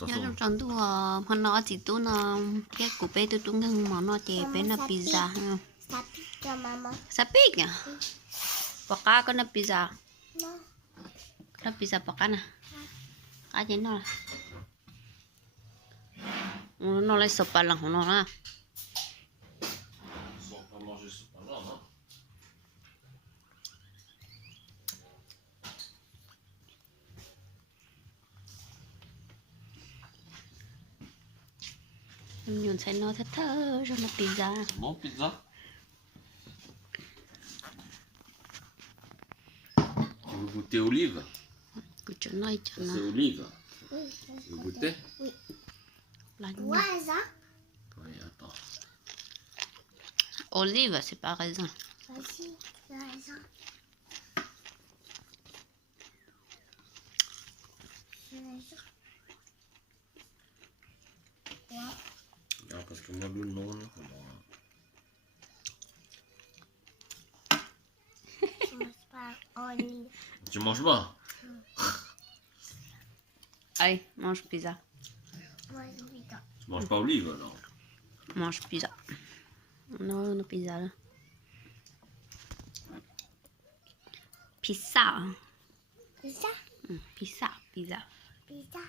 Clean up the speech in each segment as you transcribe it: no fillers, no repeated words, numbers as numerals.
Nhớ trong attention. tròn tu mà nó chỉ tu nó cái cụ bé tu tung thằng mà nó chè bé nó pizza ha. Sa pizza, mamá. Sapik à? Baka có nó pizza. No. Nó pizza baka nè. Cái gì nó là? Nó lại sụp lần của nó ha. Ils sont pas manger ce pain-là, non? Nhìn thấy nó thất thơ cho nó pizza. C'est bon, pizza? Tu veux goûter olive? Cứ cho nó C'est olive. Oui. Tu veux goûter? là Ouais, ça. Oui, attends. olive, c'est pas raisin. Vas-y, ouais, ça. Ah, parce que moi, le nom, là, Je mange pas olive. tu manges pas? Allez, mange pizza. Moi, je veux pas. Tu manges pas olive, alors? Mange pizza. Non, non pizza là. Pizza. Pizza? Pizza, pizza. Pizza.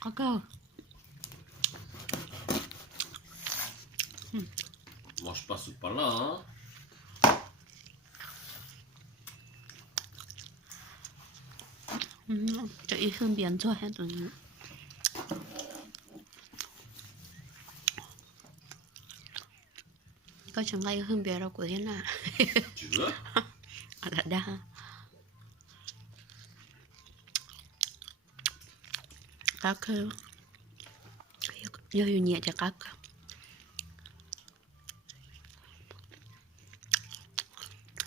Có cơ. Mange pas ce pain-là, hein? Cho ít hơn biển thôi hết rồi. Có chẳng ngay hơn biển đâu của thế nào. Tu veux? Là đa. Cá cơ. Vô nhẹ cho cá cơ.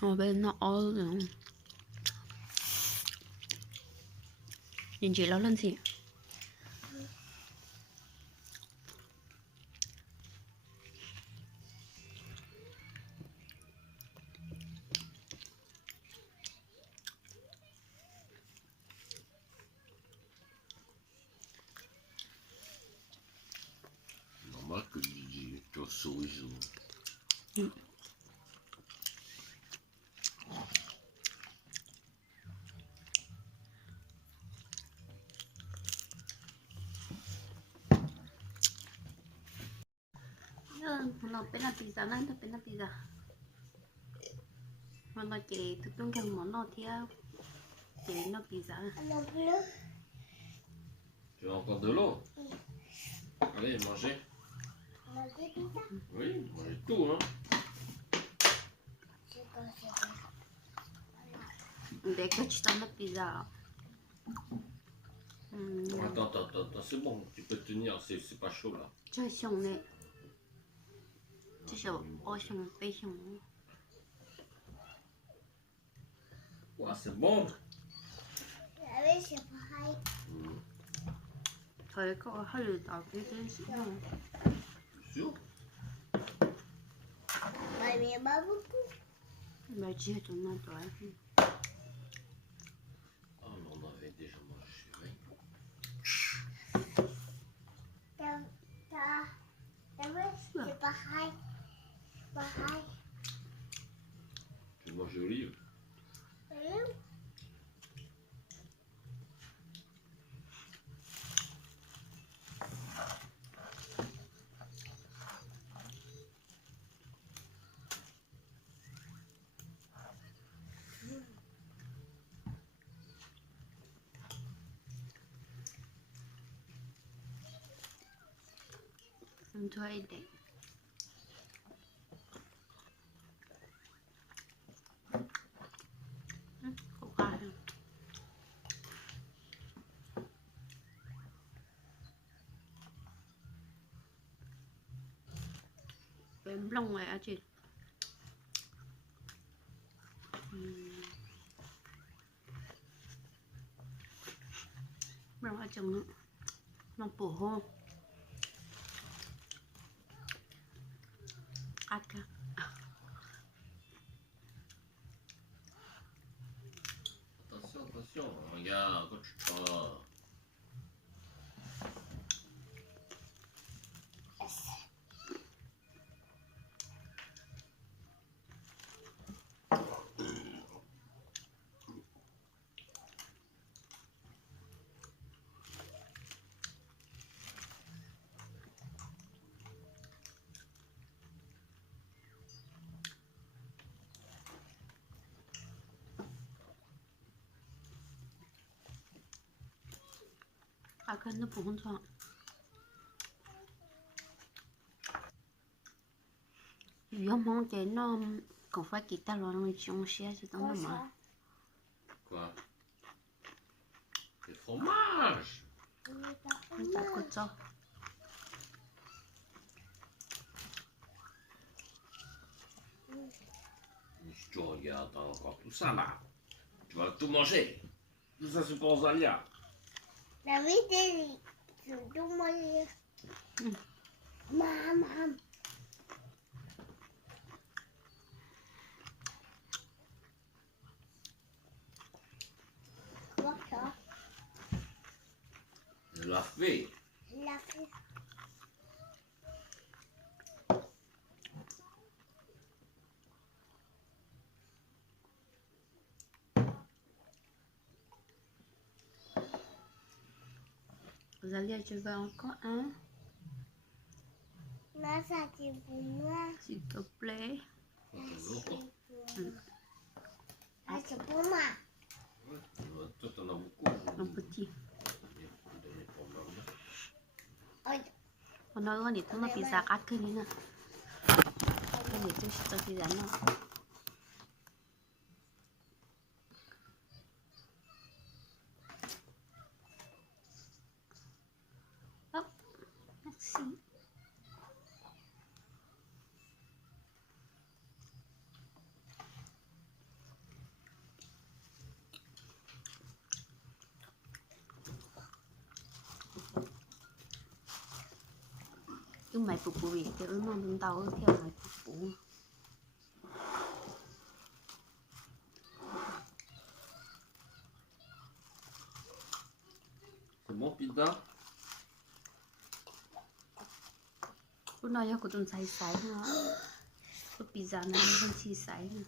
Ở bên nó ôi rồi. Nhìn chị lâu lên gì? Normal que du chorizo. Nó bên là pizza này, nó bên là pizza. Mà nó chỉ tự tung cái món nó thì chỉ nó pizza. Non plus. Tu veux encore de l'eau? Allez, mangez. On a des pizzas. Oui, mangez tout, hein? C'est quoi, c'est quoi? Để cái chỉ nó pizza. Attends, c'est bon, tu peux tenir, c'est pas chaud là. Chơi xong này. Chơi xong, ôi xong, bê xong. Ouais, c'est bon. Ah oui, c'est pareil. Thôi có hơi lười tao cái không? Sûr? Ouais, mais pas beaucoup. Mà chia cho nó rồi. Ah, mais on avait déjà mangé, oui. C'est pareil. Pareil. Tu manges olive? Thôi để. Khổ khai. Bém lông này á chị. Lông ở trong nữa. Lông bổ hô. Ăn kìa. Attention, 야, 그거 추천. à cái nó cũng không sao vì không mong chế nó còn phải kỹ ta lo nó chung xe cho tao nó mà Quoi? C'est fromage. nó đã có cho Si tu regardes encore tout ça là, tu vas tout manger. Tout ça c'est pour Zalia. La vite, je dois manger. Maman. Quoi ça? Elle l'a fait. La fait. vous allez je veux encore un Là, ça c'est pour moi. s'il te plaît Ah, c'est pour moi. Toi t'en as beaucoup. un petit Ôi, còn nói con để thằng nó pizza cắt cái này nè cái để tôi pizza nó hop merci nhưng mày phục vụ gì kiểu nó bên tao theo mày phục vụ C'est bon pizza? lúc nào của tôi xài nữa cái pizza này nó chỉ xài nữa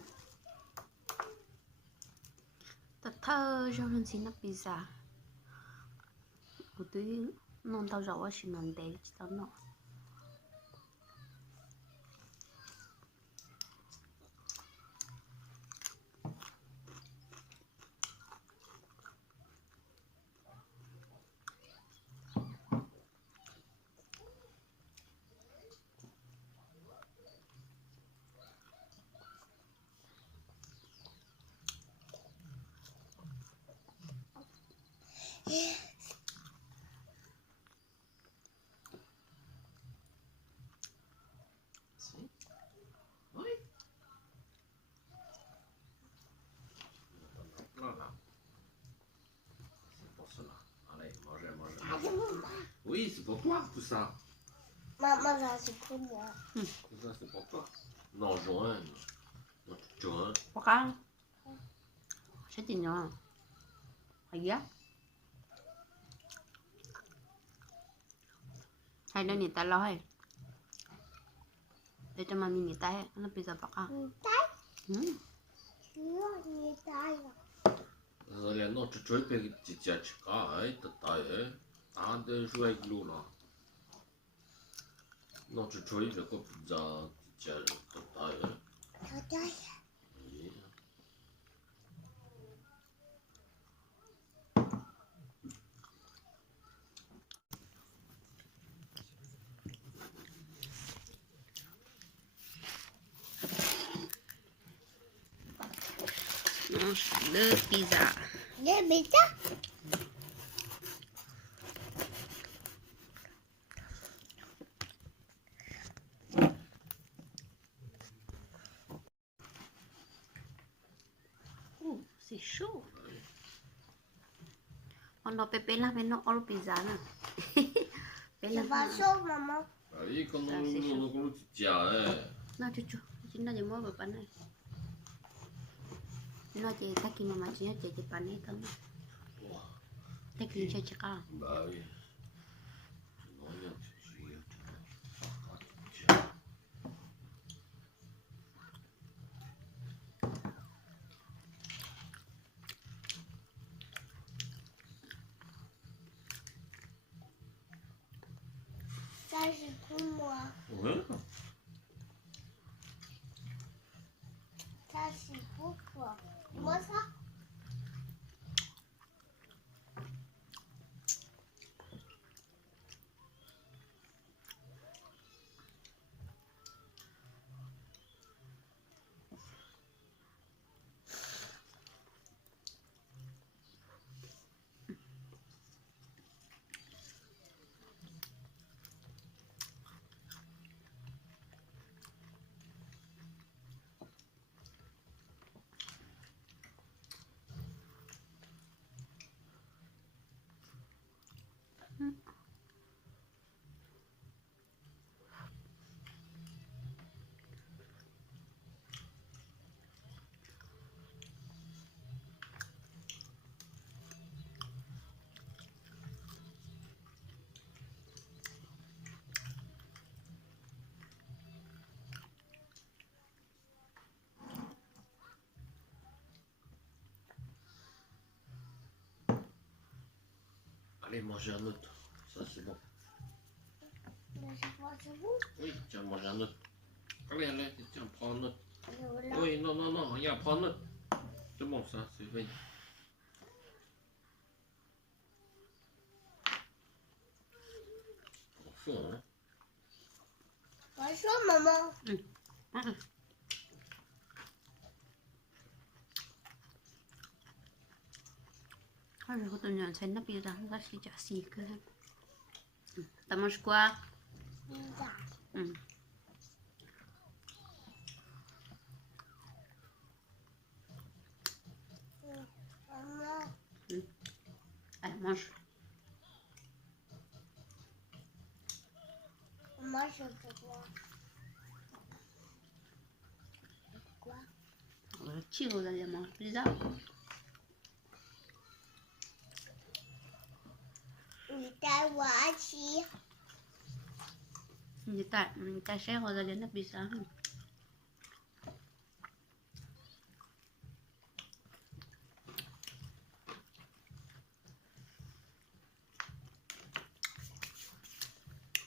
thật thơ cho nên chỉ là pizza của tôi non tao rõ chỉ non để tao nó Si. Oui. Voilà. C'est pour cela. Allez, mangez, mangez. ça c'est pour moi. Oui, c'est pour toi tout ça. Maman, ça c'est pour moi. Tout ça c'est pour toi. Non, joint. Non, joint. có cá sẽ tìm nhỏ hay giá hay đâu người ta lo hay để cho mà mình người ta nó pizza bạc à Người tay. ừ. Người tay. Zalia, non, tu veux pas que tu t'y aches pas, hein, t'as taillé. Arrête de jouer avec l'eau là. Non, tu veux pas que pizza, tu t'y aches, t'as taillé. Người tay. Oui. mange le pizza Để bị chắc. c'est chaud on a pépé là mais non on le pizza là C'est pas chaud, maman. Allez, quand Ça, c'est chaud. on tu t'y as, hein. non chuchu chính là gì mua bữa này nó chỉ ta kia mà chỉ chỉ bán này thôi Wow. Thế kia chơi chắc à? Bah oui. Non, rien, c'est... Ça, c'est pour moi. Ouais. Ça, c'est pour toi. Moi, ça? Allez, manger un autre. Ça, c'est bon. Mais c'est pas c'est bon. Oui, tiens, manger un autre. Allez, allez, tiens, prends un autre. Voilà. Oui, non, non, non, regarde, prends un autre. C'est bon, ça, c'est fait. Au fond, hein. Bonjour, maman. Rồi tôi nhận xem nó bây giờ nó sẽ trả xì cơ. Ta mange quoi? Pizza. Maman. Allez, mange. Moi, je fais quoi? Quoi? Chi rồi là món pizza. Người ta quả chi? Người ta sẽ rồi là đến là pizza.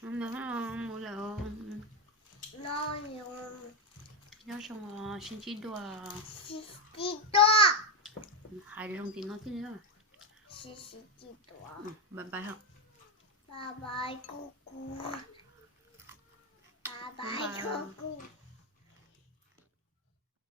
Nó mua là No, no. nó xong xin chỉ đùa Sisito. hai đồng tiền nó thế nữa. Sisito. Bye bye không? Bye bye, cuckoo.